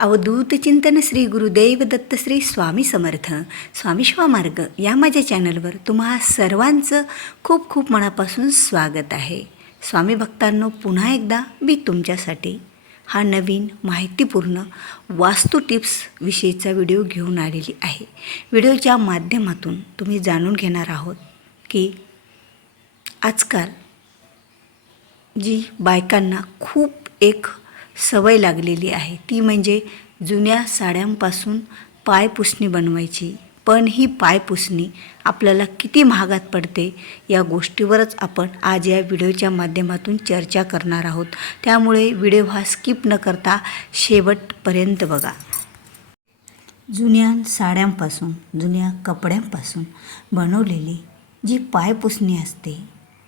अवधूत चिंतन श्री गुरुदेव दत्त श्री स्वामी समर्थ स्वामी शिवामार्ग या माझ्या चॅनलवर तुम्हा सर्वांचं खूप खूप मनापासून स्वागत आहे. स्वामी भक्तांनो, पुन्हा एकदा मी तुमच्यासाठी हा नवीन माहितीपूर्ण वास्तू टिप्स विषयीचा व्हिडिओ घेऊन आलेली आहे. व्हिडिओच्या माध्यमातून तुम्ही जाणून घेणार आहोत की आजकाल जी बायकांना खूप एक सवय लागलेली आहे ती म्हणजे जुन्या साड्यांपासून पायपुसणी बनवायची. पण ही पायपुसणी आपल्याला किती महागात पडते या गोष्टीवरच आपण आज या व्हिडिओच्या माध्यमातून चर्चा करणार आहोत. त्यामुळे व्हिडिओ हा स्किप न करता शेवटपर्यंत बघा. जुन्या साड्यांपासून जुन्या कपड्यांपासून बनवलेली जी पायपुसणी असते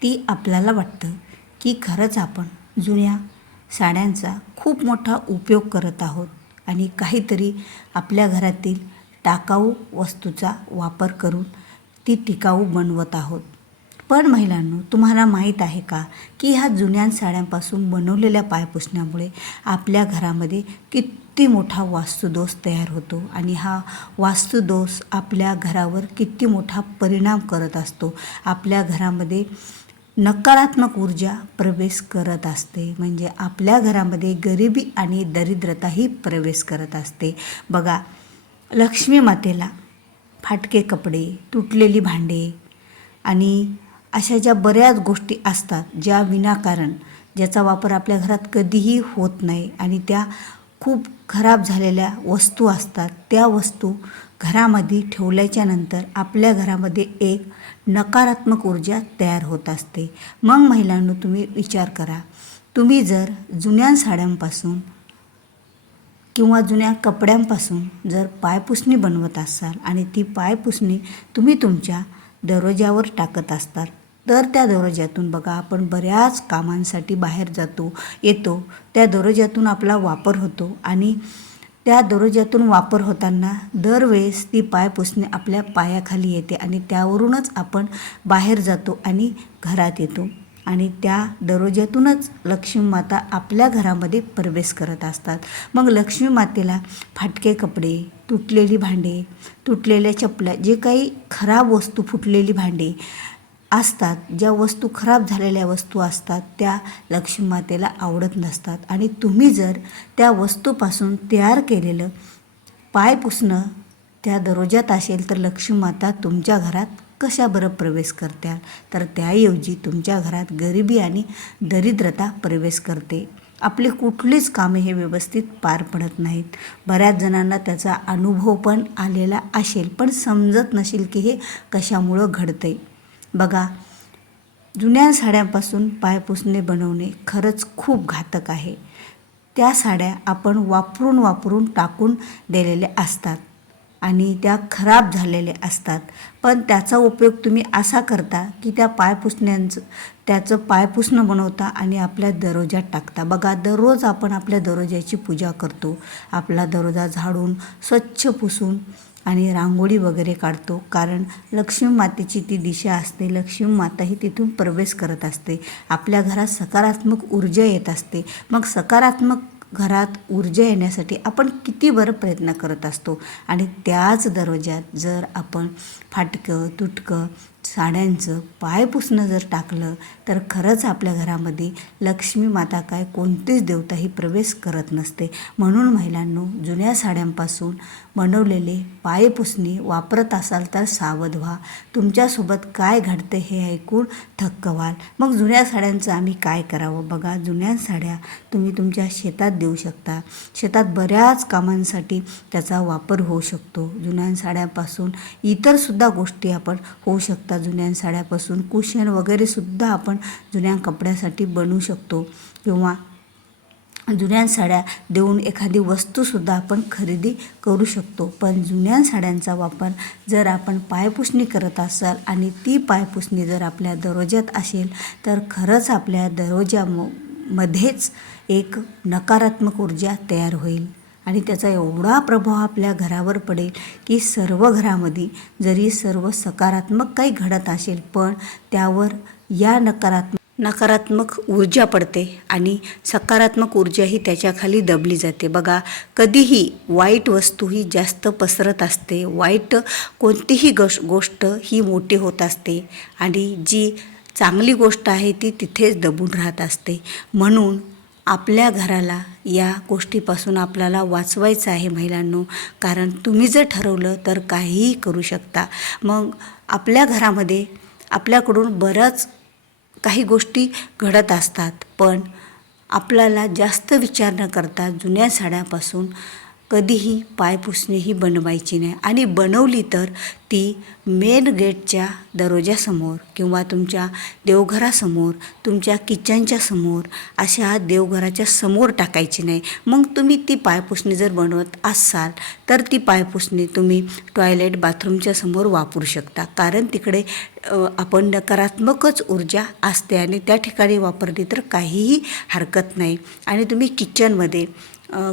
ती आपल्याला वाटतं की खरंच आपण जुन्या साड्यांचा खूप मोठा उपयोग करत आहोत आणि काहीतरी आपल्या घरातील टाकाऊ वस्तूचा वापर करून ती टिकाऊ बनवत आहोत. पण महिलांनो, तुम्हाला माहीत आहे का की ह्या जुन्या साड्यांपासून बनवलेल्या पायपुसण्यामुळे आपल्या घरामध्ये किती मोठा वास्तुदोष तयार होतो आणि हा वास्तुदोष आपल्या घरावर किती मोठा परिणाम करत असतो. आपल्या घरामध्ये नकारात्मक ऊर्जा प्रवेश करत असते, म्हणजे आपल्या घरामध्ये गरिबी आणि दरिद्रताही प्रवेश करत असते. बघा, लक्ष्मी मातेला फाटके कपडे, तुटलेली भांडे आणि अशा ज्या बऱ्याच गोष्टी असतात ज्या विनाकारण ज्याचा वापर आपल्या घरात कधीही होत नाही आणि त्या खूप खराब झालेल्या वस्तू असतात, त्या वस्तू घरामध्ये ठेवल्याच्या नंतर आपल्या घरामध्ये एक नकारात्मक ऊर्जा तयार होत असते. मग महिलांनो, तुम्ही विचार करा, तुम्ही जर जुन्या साड्यांपासून किंवा जुन्या कपड्यांपासून जर पायपुसणी बनवत असाल आणि ती पायपुसणी तुम्ही तुमच्या दरवाजावर टाकत असताल, तर त्या दरवाजातून बघा, आपण बऱ्याच कामांसाठी बाहेर येतो, त्या दरवाजातून आपला वापर होतो आणि त्या दरवाजातून वापर होताना दरवेळेस ती पायपुसणी आपल्या पायाखाली येते आणि त्यावरूनच आपण बाहेर जातो आणि घरात येतो आणि त्या दरवाजातूनच लक्ष्मी माता आपल्या घरामध्ये प्रवेश करत असतात. मग लक्ष्मी मातेला फाटके कपडे, तुटलेली भांडे, तुटलेल्या चपला, जे काही खराब वस्तू, फुटलेली भांडे असतात, ज्या वस्तू खराब झालेल्या वस्तू असतात, त्या लक्ष्मी मातेला आवडत नसतात. आणि तुम्ही जर त्या वस्तूपासून तयार केलेलं पाय पुसणं त्या दरवाजात असेल तर लक्ष्मी माता तुमच्या घरात कशा बरं प्रवेश करत्या? तर त्याऐवजी तुमच्या घरात गरिबी आणि दरिद्रता प्रवेश करते. आपले कुठलीच कामे हे व्यवस्थित पार पडत नाहीत. बऱ्याच जणांना त्याचा अनुभव पण आलेला असेल, पण समजत नसेल की हे कशामुळं घडतंय. बघा, जुन्या साड्यांपासून पायपुसणे बनवणे खरंच खूप घातक आहे. त्या साड्या आपण वापरून टाकून दिलेल्या असतात आणि त्या खराब झालेल्या असतात, पण त्याचा उपयोग तुम्ही असा करता की त्या त्याचं पायपुसणं बनवता आणि आपल्या दरवाजात टाकता. बघा, दररोज आपण आपल्या दरवाजाची पूजा करतो, आपला दरवाजा झाडून स्वच्छ पुसून आणि रांगोळी वगैरे काढतो, कारण लक्ष्मी मातेची ती दिशा असते, लक्ष्मी माता ही तिथून प्रवेश करत असते, आपल्या घरात सकारात्मक ऊर्जा येत असते. मग सकारात्मक घरात ऊर्जा येण्यासाठी आपण किती बरं प्रयत्न करत असतो आणि त्याच दरवाजात जर आपण फाटकं तुटकं साड्यांचं पायपुसणं जर टाकलं तर खरंच आपल्या घरामध्ये लक्ष्मी माता काय, कोणतीच देवताही प्रवेश करत नसते. म्हणून महिलांनो, जुन्या साड्यांपासून बनवलेले पायपुसणी वापरत असाल तर सावध व्हा. तुमच्यासोबत काय घडते हे ऐकून थक्क व्हाल. मग जुन्या साड्यांचं आम्ही काय करावं? बघा, जुन्या साड्या तुम्ही तुमच्या शेतात देऊ शकता. शेतात बऱ्याच कामांसाठी त्याचा वापर होऊ शकतो. जुन्या साड्यांपासून इतरसुद्धा गोष्टी आपण होऊ शकतात. जुन्या साड्यापासून कुशन वगैरे सुद्धा आपण जुन्या कपड्यासाठी बनवू शकतो किंवा जुन्या साड्या देऊन एखादी वस्तूसुद्धा आपण खरेदी करू शकतो. पण जुन्या साड्यांचा वापर जर आपण पायपुसणी करत असाल आणि ती पायपुसणी जर आपल्या दरवाजात असेल तर खरंच आपल्या दरवाजामध्येच एक नकारात्मक ऊर्जा तयार होईल आणि त्याचा एवढा प्रभाव आपल्या घरावर पडेल की सर्व घरामध्ये जरी सर्व सकारात्मक काही घडत असेल, पण त्यावर या नकारात्मक ऊर्जा पडते आणि सकारात्मक ऊर्जा ही त्याच्याखाली दबली जाते. बघा, कधीही वाईट वस्तू ही जास्त पसरत असते, वाईट कोणतीही गोष्ट ही मोठी होत असते आणि जी चांगली गोष्ट आहे ती तिथेच दबून राहत असते. म्हणून आपल्या घराला या गोष्टीपासून आपल्याला वाचवायचं आहे महिलांनो. कारण तुम्ही जर ठरवलं तर काहीही करू शकता. मग आपल्या घरामध्ये आपल्याकडून बऱ्याच काही गोष्टी घडत असतात, पण आपल्याला जास्त विचार न करता जुन्या साड्यापासून कधीही पायपुसणी ही बनवायची नाही. आणि बनवली तर ती मेन गेटच्या दरवाजासमोर किंवा तुमच्या देवघरासमोर, तुमच्या किचनच्या समोर, अशा देवघराच्या समोर टाकायची नाही. मग तुम्ही ती पायपुसणी जर बनवत असाल तर ती पायपुसणी तुम्ही टॉयलेट बाथरूमच्या समोर वापरू शकता. कारण तिकडे आपण नकारात्मकच ऊर्जा असते आणि त्या ठिकाणी वापरली तर काहीही हरकत नाही. आणि तुम्ही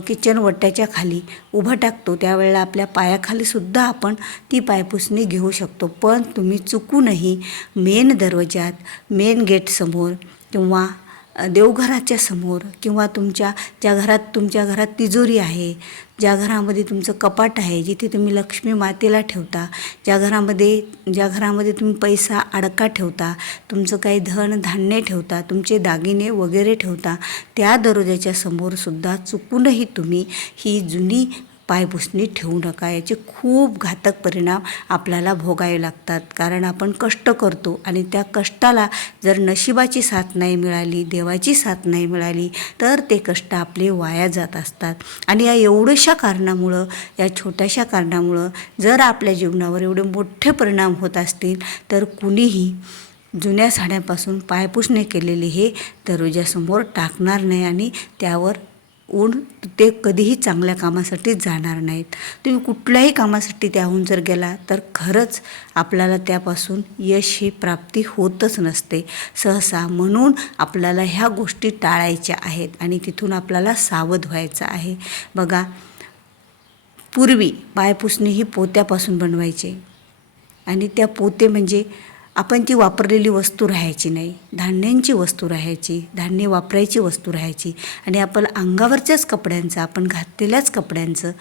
किचन वट्याच्या खाली उभं टाकतो त्यावेळेला आपल्या पायाखालीसुद्धा आपण ती पायपुसणी घेऊ शकतो. पण तुम्ही चुकूनही मेन दरवाजात, मेन गेटसमोर किंवा देवघराच्या समोर किंवा तुमच्या घरात तिजोरी आहे, ज्या घरामध्ये तुमचं कपाट आहे, जिथे तुम्ही लक्ष्मी मातेला ठेवता, ज्या घरामध्ये तुम्ही पैसा अडका ठेवता, तुमचं काही धन धान्य ठेवता, तुमचे दागिने वगैरे ठेवता, त्या दरवाजाच्या समोरसुद्धा चुकूनही तुम्ही ही जुनी पायपुसणी ठेवू नका. याचे खूप घातक परिणाम आपल्याला भोगावे लागतात. कारण आपण कष्ट करतो आणि त्या कष्टाला जर नशिबाची साथ नाही मिळाली, देवाची साथ नाही मिळाली तर ते कष्ट आपले वाया जात असतात. आणि या एवढ्याशा कारणामुळं, या छोट्याशा कारणामुळं जर आपल्या जीवनावर एवढे मोठे परिणाम होत असतील तर कुणीही जुन्या साड्यापासून पायपुसणी केलेली हे दरवाजासमोर टाकणार नाही आणि त्यावर ते कधीही चांगल्या कामासाठी जाणार नाहीत. तुम्ही कुठल्याही कामासाठी त्याहून जर गेला तर खरंच आपल्याला त्यापासून यश ही प्राप्ती होतच नसते सहसा. म्हणून आपल्याला ह्या गोष्टी टाळायच्या आहेत आणि तिथून आपल्याला सावध व्हायचं आहे. बघा, पूर्वी पायपुसणी ही पोत्यापासून बनवायचे आणि त्या पोते म्हणजे आपण ती वापरलेली वस्तू राहायची नाही, धान्यांची वस्तू राहायची, धान्य वापरायची वस्तू राहायची. आणि आपण अंगावरच्याच कपड्यांचं, आपण घातलेल्याच कपड्यांचं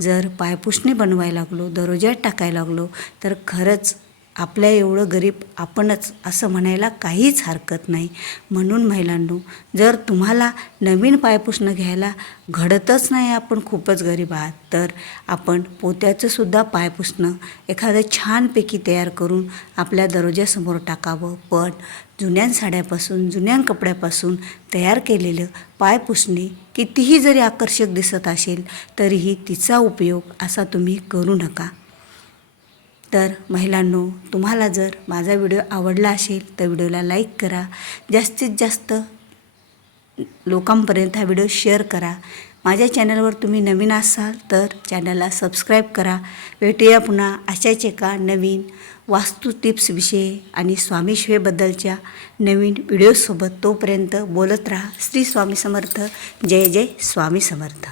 जर पायपुसणी बनवायला लागलो, दरवाजात टाकायला लागलो तर खरंच आपल्या एवढं गरीब आपणच असं म्हणायला काहीच हरकत नाही. म्हणून महिलांनो, जर तुम्हाला नवीन पायपुसणं घ्यायला घडतच नाही, आपण खूपच गरीब आहात, तर आपण पोत्याचंसुद्धा पायपुसणं एखादं छानपैकी तयार करून आपल्या दरवाजासमोर टाकावं. पण जुन्या साड्यापासून, जुन्या कपड्यापासून तयार केलेलं पायपुसणी कितीही जरी आकर्षक दिसत असेल तरीही तिचा उपयोग असा तुम्ही करू नका. तर महिलांनो, तुम्हाला जर माझा व्हिडिओ आवडला असेल तर व्हिडिओला लाईक करा, जास्तीत जास्त लोकांपर्यंत हा व्हिडिओ शेअर करा. माझ्या चॅनलवर तुम्ही नवीन असाल तर चॅनलला सबस्क्राईब करा. भेटूया पुन्हा अशाच एका नवीन वास्तू टिप्सविषयी आणि स्वामी शिवेबद्दलच्या नवीन व्हिडिओसोबत. तोपर्यंत बोलत राहा. श्री स्वामी समर्थ. जय जय स्वामी समर्थ.